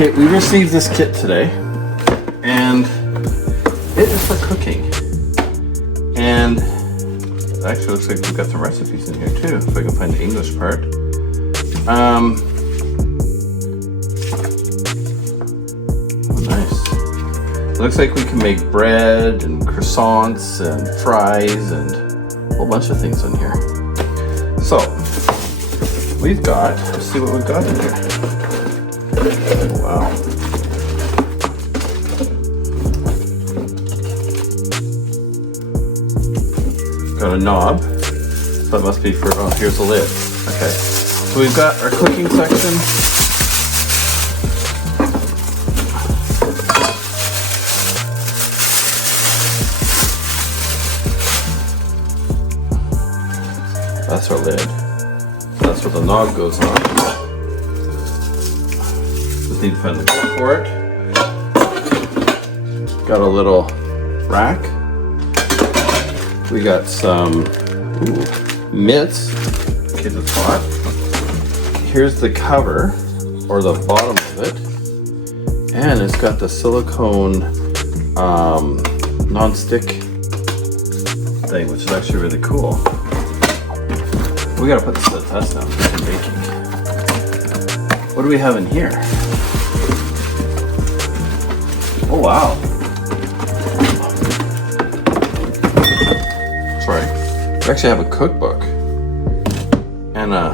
Okay, we received this kit today, and it is for cooking. And it actually looks like we've got some recipes in here too, if I can find the English part. Oh, nice. It looks like we can make bread and croissants and fries and a whole bunch of things in here. So, we've got, let's see what we've got in here. Wow. Got a knob. So that must be for, oh, here's a lid. Okay. So we've got our cooking section. That's our lid. That's where the knob goes on. Just need to find the bolt for it. Got a little rack. We got some mitts. Okay, it's hot. Here's the cover, or the bottom of it. And it's got the silicone non-stick thing, which is actually really cool. We gotta put this to the test now for baking. What do we have in here? Oh wow. Sorry. We actually have a cookbook. And a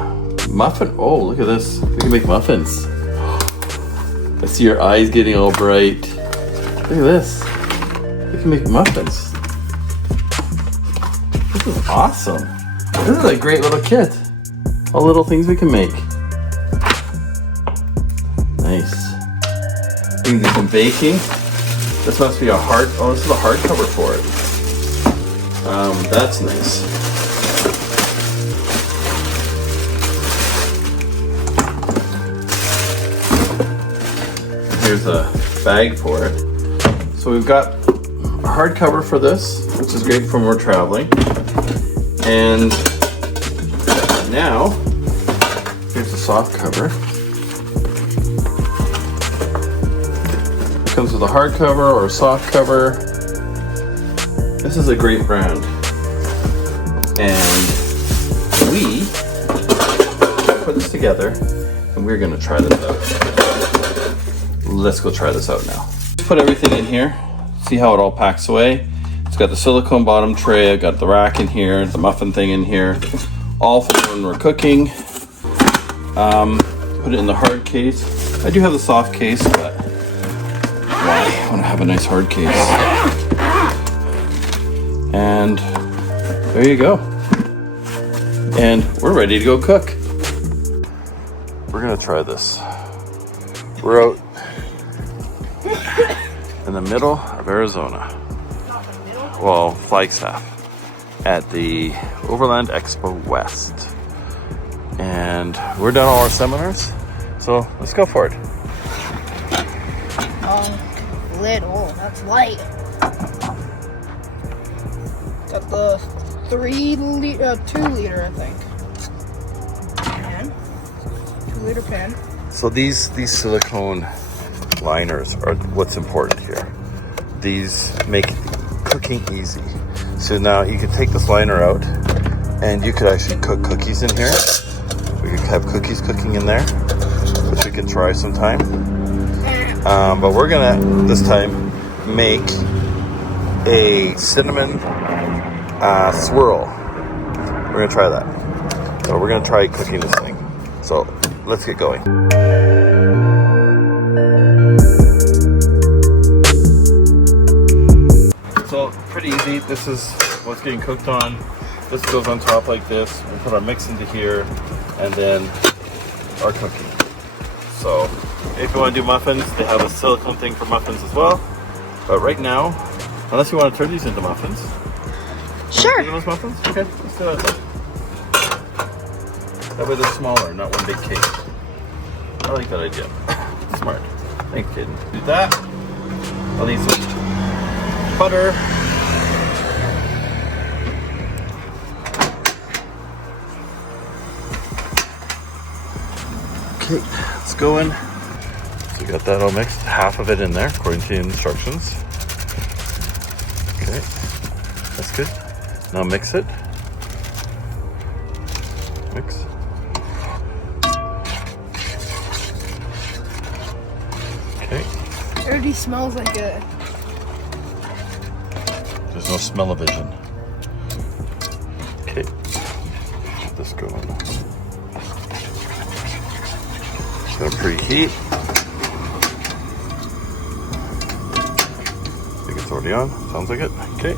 muffin. Oh, look at this. We can make muffins. I see your eyes getting all bright. Look at this. We can make muffins. This is awesome. This is a great little kit. All little things we can make. Nice. We can do some baking. This must be a hard, oh, this is a hard cover for it. That's nice. Here's a bag for it. So we've got a hard cover for this, which is great for when we're traveling. And now, here's the soft cover. Comes with a hard cover or a soft cover. This is a great brand. And we put this together and we're gonna try this out. Let's go try this out now. Put everything in here, see how it all packs away. It's got the silicone bottom tray, I've got the rack in here, the muffin thing in here, all for when we're cooking. Put it in the hard case. I do have the soft case, but why? I want to have a nice hard case. And there you go. And we're ready to go cook. We're gonna try this. We're out in the middle of Arizona. Well, Flagstaff at the Overland Expo West. And we're done all our seminars, so let's go for it. Lid, oh, that's light. Got the 2 liter, I think. Pan. 2 liter pan. So these silicone liners are what's important here. These make cooking easy. So now you can take this liner out and you could actually cook cookies in here. We could have cookies cooking in there, which we can try sometime. But we're gonna, this time, make a cinnamon swirl. We're gonna try that. So we're gonna try cooking this thing. So let's get going. So pretty easy. This is what's getting cooked on. This goes on top like this. We'll put our mix into here and then our cooking. So if you want to do muffins, they have a silicone thing for muffins as well. But right now, unless you want to turn these into muffins. Sure. Those muffins? Okay, let's do that then. That way they're smaller, not one big cake. I like that idea. Smart. Thanks, kid. Do that. I'll need some butter. Okay, let's go in. So We got that all mixed. Half of it in there, according to the instructions. Okay, that's good. Now mix it. Mix. Okay. It already smells like it. There's no smell-o-vision. Okay. Get this going. Gonna preheat. I think it's already on. Sounds like it. Okay.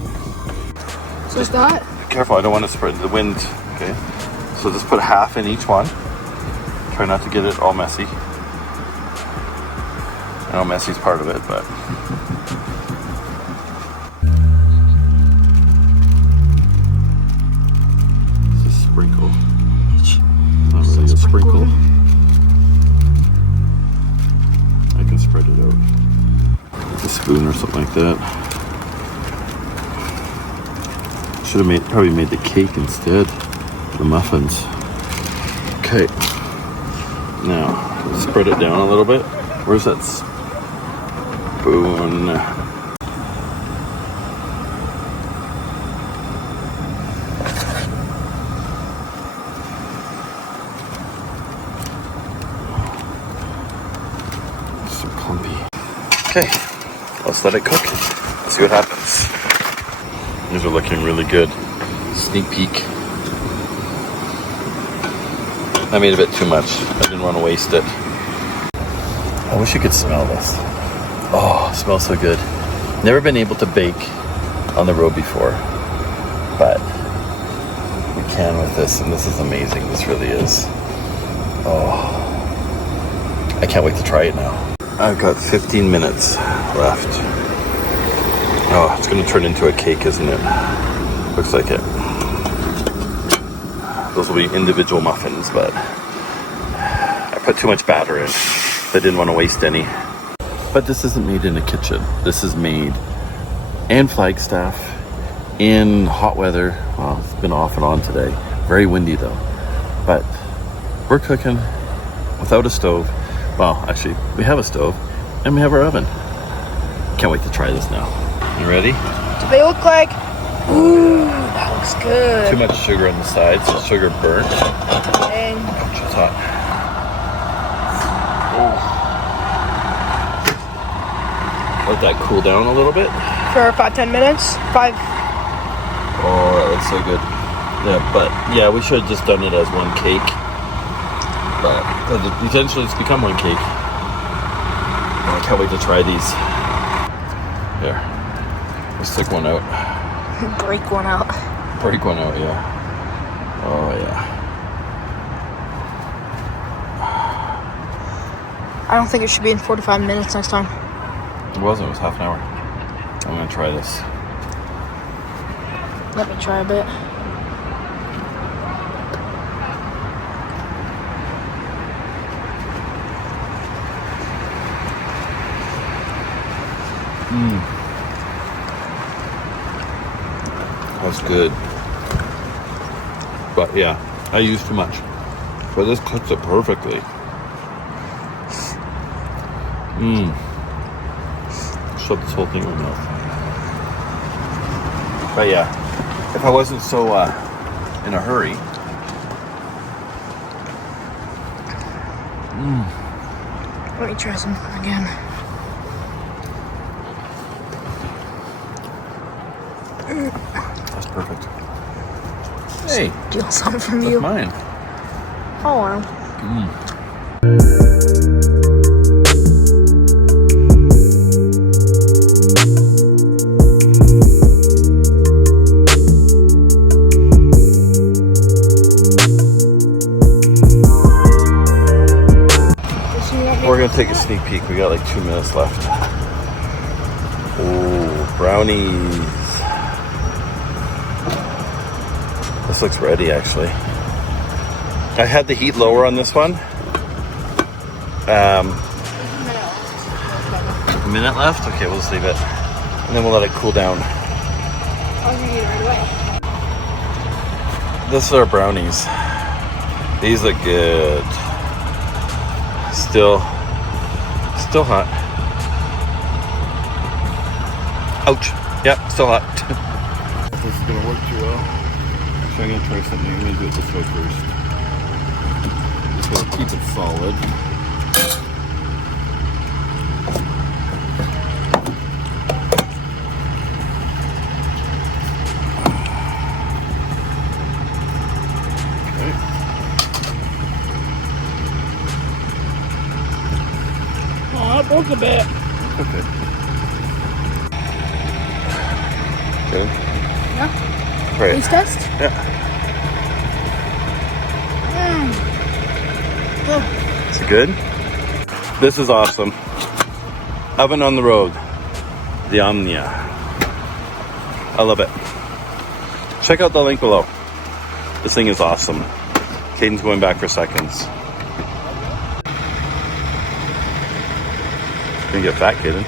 So is that? Be careful, I don't want to spread the wind. Okay. So just put half in each one. Try not to get it all messy. I know messy's part of it, but. It's a sprinkle. Not really a sprinkle. I can spread it out with a spoon or something like that. Should have probably made the cake instead, the muffins. Okay, now let's spread it down a little bit. Where's that spoon? It's so clumpy. Okay, let's let it cook. Let's see what happens. These are looking really good. Sneak peek. I made a bit too much. I didn't want to waste it. I wish you could smell this. Oh, it smells so good. Never been able to bake on the road before, but we can with this, and this is amazing. This really is. Oh, I can't wait to try it now. I've got 15 minutes left. Oh, it's going to turn into a cake, isn't it? Looks like it. Those will be individual muffins, but I put too much batter in. I didn't want to waste any. But this isn't made in a kitchen. This is made in Flagstaff in hot weather. Well, it's been off and on today. Very windy though. But we're cooking without a stove. Well, actually, we have a stove and we have our oven. Can't wait to try this now. You ready? Do they look like? Ooh, that looks good. Too much sugar on the sides, so sugar burnt. And Ouch, it's hot. Let that cool down a little bit. for about 10 minutes. 5. Oh, that looks so good. Yeah, but yeah, we should have just done it as one cake. But eventually it's become one cake. Oh, I can't wait to try these. Here. Let's take one out. Break one out. Break one out, yeah. Oh, yeah. I don't think it should be in 45 minutes next time. It wasn't. It was half an hour. I'm going to try this. Let me try a bit. That's good. But yeah, I used too much. But this cooks it perfectly. Shove this whole thing in my mouth. But yeah, if I wasn't so in a hurry. Let me try some again. That's perfect. Hey, Steal some from that's you. mine. Oh, wow. We're gonna take a sneak peek. We got like 2 minutes left. Oh, brownies. This looks ready, actually. I had the heat lower on this one. A minute left? Okay, we'll just leave it. And then we'll let it cool down. I was gonna eat it right away. This is our brownies. These look good. Still Still hot. Ouch. Yep, still hot. This is gonna work too well. Actually, I'm gonna try something. I'm gonna do it this way first. Just gonna keep it solid. Oh, it broke a bit. Okay. Okay. Yeah. Right. Taste test? Yeah. Oh. Is it good? This is awesome. Oven on the road. The Omnia. I love it. Check out the link below. This thing is awesome. Caden's going back for seconds. Gonna get fat, Caden.